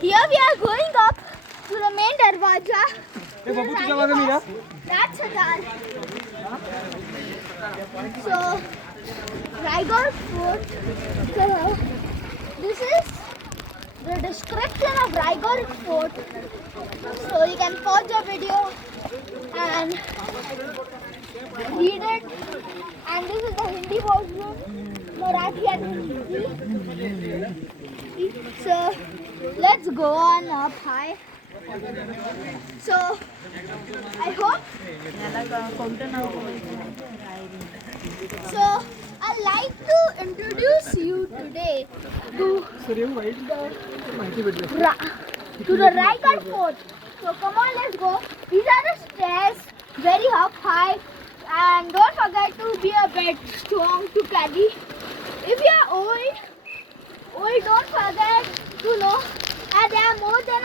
Here we are going up to the main darwaja. That's Hadar. So, Raigad Fort. So, this is the description of Raigad Fort. So you can pause the video and read it. And this is the Hindi version, Marathi and Hindi. So let's go on up high. So I hope. So I'd like to introduce you today to the Raigad Fort. So come on, let's go. These are the stairs, very up high, and don't forget to be a bit strong to carry. If you are old, don't forget to know that there are more than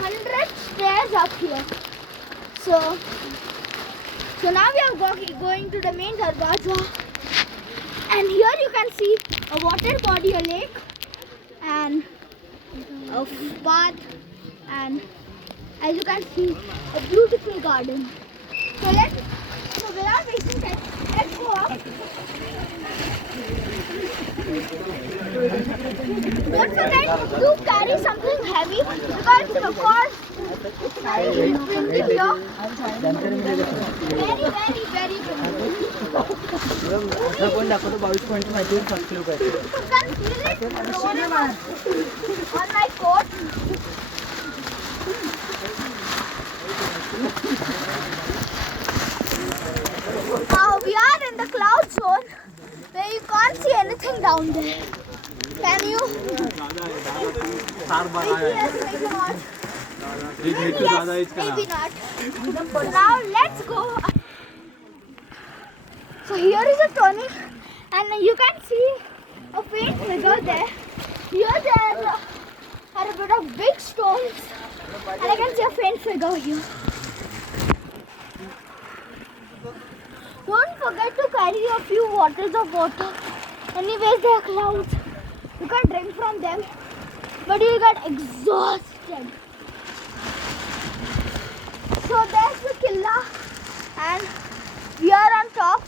100 stairs up here. So now we are going to the main darwaja, and here you can see a water body, a lake, and a path, and as you can see, a beautiful garden. So without wasting time, let's go up. Don't forget to carry something heavy because of course it's very windy here. Very windy. You can feel it rolling on my coat. Now we are in the cloud zone where you can't see anything down there. Can you? Yes, maybe not. Yes, maybe not. Now let's go. So here is a turning, and you can see a faint figure there. Here there are a bit of big stones, and I can see a faint figure here. Don't forget to carry a few bottles of water. Anyways, they are clouds. You can drink from them, but you will get exhausted. So there's the Killa, and we are on top.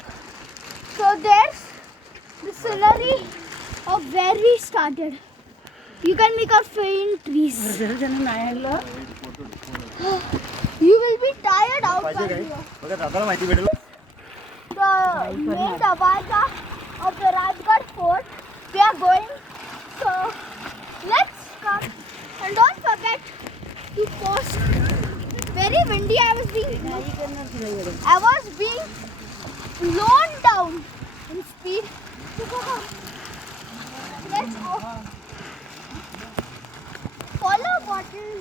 So there's the scenery of where we started. You can make out faint trees. You will be tired outside here. The main darwaja of the Raigad Fort. We are going. So let's come, and don't forget to post. Very windy. I was being blown down in speed. Let's go. Follow bottle.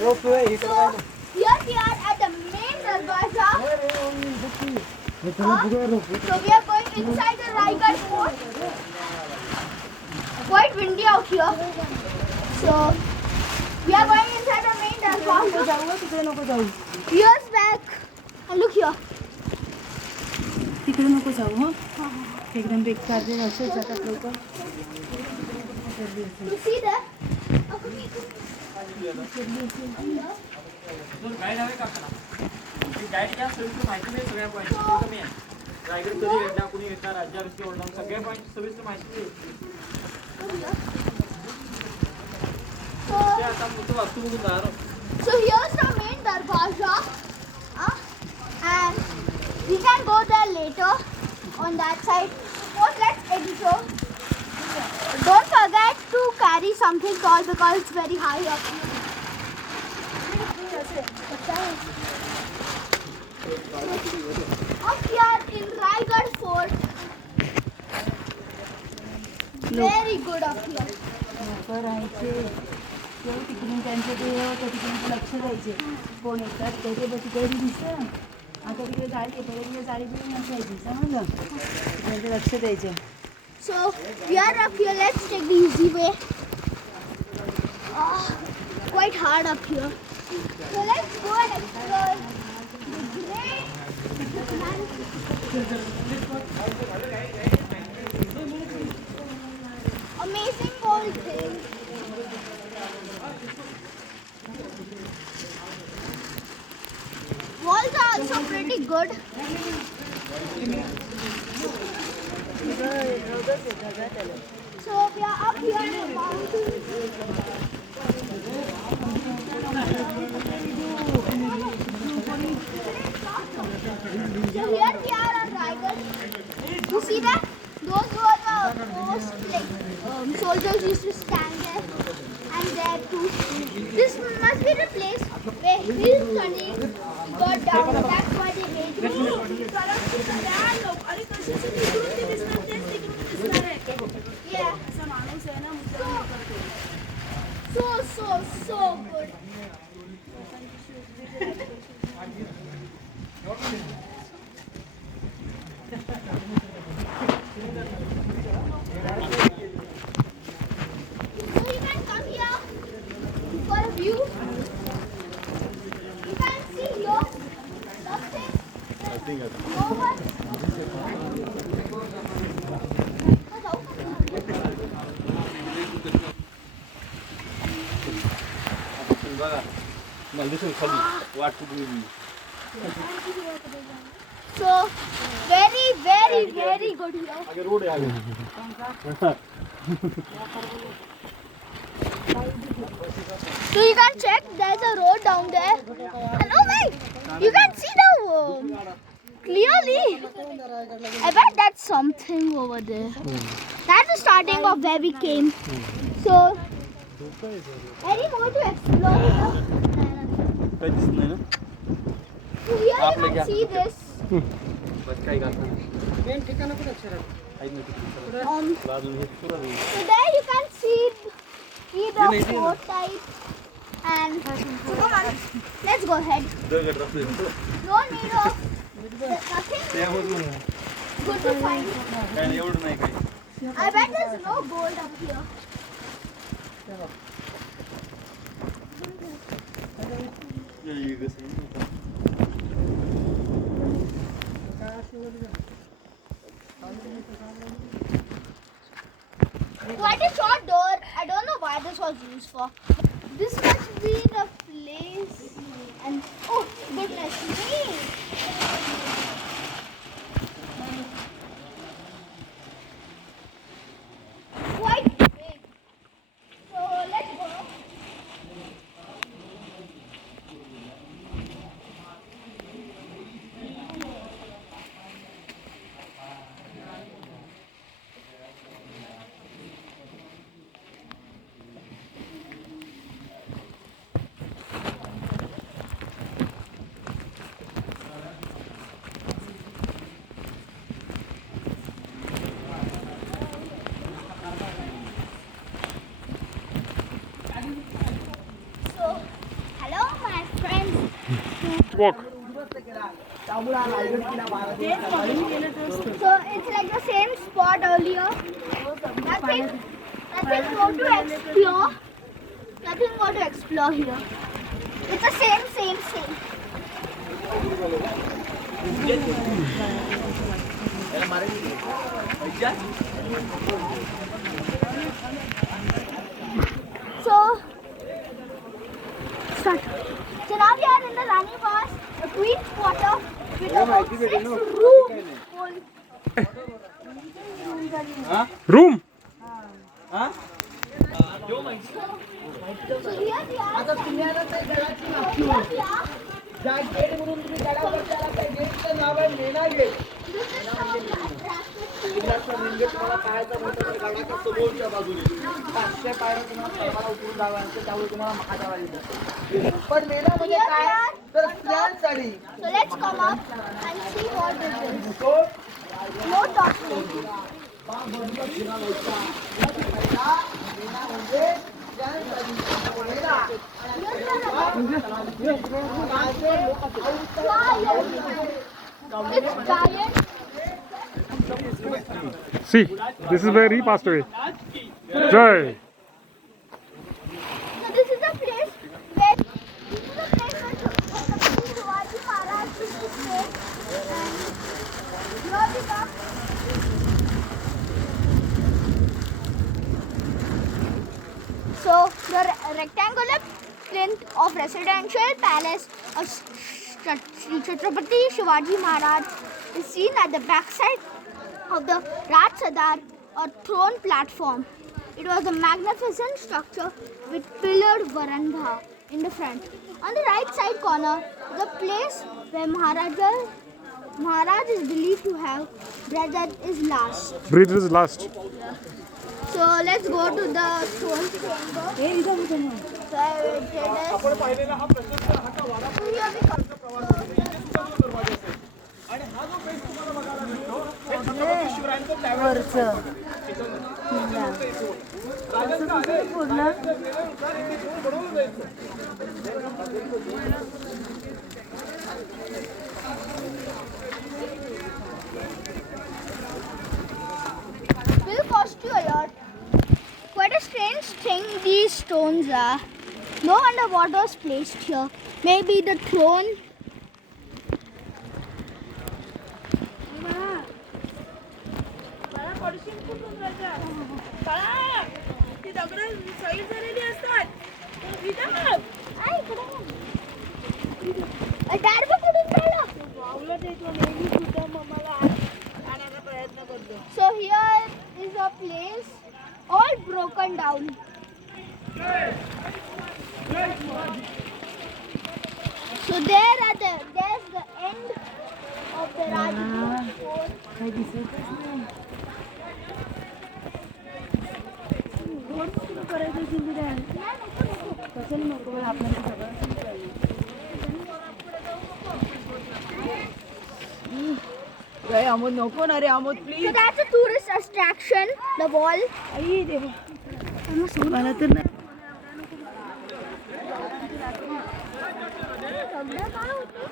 Ropeway. So here we are at the main darwaja. So we are going inside the Raigad Fort. Quite windy out here. So we are going inside the main darwaja. Years back. And look here. तिकडे नको जाऊ हं एकदम बेकार जे असेल जातात लोक. You see that? Guide घ्या सविस्तर माहिती मिळेल सगळ्या पॉईंट कमी आहे रायगड कधी घेतला कुणी घेतला राज्याभिषेक ओढला सगळ्या पॉईंट सविस्तर माहिती मिळेल ते आता मोठं वास्तू बघून जा So here's the main darwaza, and we can go there later on that side. First, let's enter. Don't forget to carry something tall because it's very high up here. Up here in Raigad Fort, very good up here. लोक राहायचे तेव्हा तिकडून त्यांचं ते होतं तिकडून लक्ष द्यायचे कोण येतात ते तिकडे दिसतं आता तिकडे जाळी पहिले तिकडे जाळी बिळी नसायची समजलं त्यांचं लक्ष द्यायचं So we are up here. Let's take the easy way. Quite hard up here. So let's go and explore the great amazing old thing. Walls are also pretty good. So we are up here in the mountains. So here we are on Raigad. You see that? Those were the posts like soldiers used to stand there and there too. This must be the place where Hill Sunny got down. That's why they made it. Yeah. So good. So you can come here for a view. You can see here nothing. No one. Malleshwar खाली वाट कुठली So very good here. आगे road आहे आगे So you can check, there's a road down there. And oh wait, you can see the clearly. I bet that's something over there. That's the starting of where we came. So, any more to explore here? काही दिसत नाही ना So here you can see this. बस काही घालत नाही main ठिकाण कुठे So there you can see the fort type. And come on, let's go ahead. No need of nothing good to find. काही एवढं नाही काही I bet there's no gold up here. Quite a short door. I don't know why this was used for. This must be the place. And oh goodness me! Quite big. So let's go. So, hello my friends. walk So it's like the same spot earlier. Nothing more to explore. Nothing more to explore here. It's the same. So, start. So now we are in the Rani Pass. twin quarter with about 6 rooms. Room So here we are. आता तुम्ही आता त्या घराची मागची Here we are. ज्या gate म्हणून तुम्ही गडावर त्याला त्या गेटचं नाव आहे मेना gate. This is how the attractive किल्ल्याचा म्हणजे तुम्हाला पाहायचं म्हटलं तर गडाच्या समोरच्या बाजूने 500 पायऱ्या तुम्हाला सर्वाला उतरून जावं लागतं, त्यामुळे तुम्हाला महादेवाला येतं. पण मेनामध्ये काय तर स्त्रियांसाठी So let's come up and see what this is. No talking. It's giant. See this is where he passed away जय So this is a place where Shivaji Maharaj used to stay. And here we come. So the rectangular plinth of residential palace of Shri Chhatrapati Shivaji Maharaj is seen at the backside of the Raj Sadar or throne platform. It was a magnificent structure with pillared veranda in the front. On the right side corner, the place where Maharaj is believed to have breathed is last. Breathe is last So let's go to the throne chamber. So here we come. आणि हा जो base तुम्हाला बघायला मिळतो हे छत्रपती शिवरायांचं त्यावेळेचं राजांचं आदेश राजांच्या निर्णयानुसार इथे तोरण बनवलं जायचं. Will cost you a lot. Quite a strange thing these stones are. No wonder water was placed here. Maybe the throne. So here is a place all broken down. So there's the end of the Rajput fort. काही दिसतच नाही. Road सुरू करायचं असेल तर काय? कसं नको आपल्याला सगळं सुरू करायचं. काय आमोद नको ना रे Amod So please. that's a tourist attraction, the wall. आई देवा मला तर नाही. सगळं काय होतं?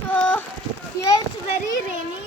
So here it's very rainy.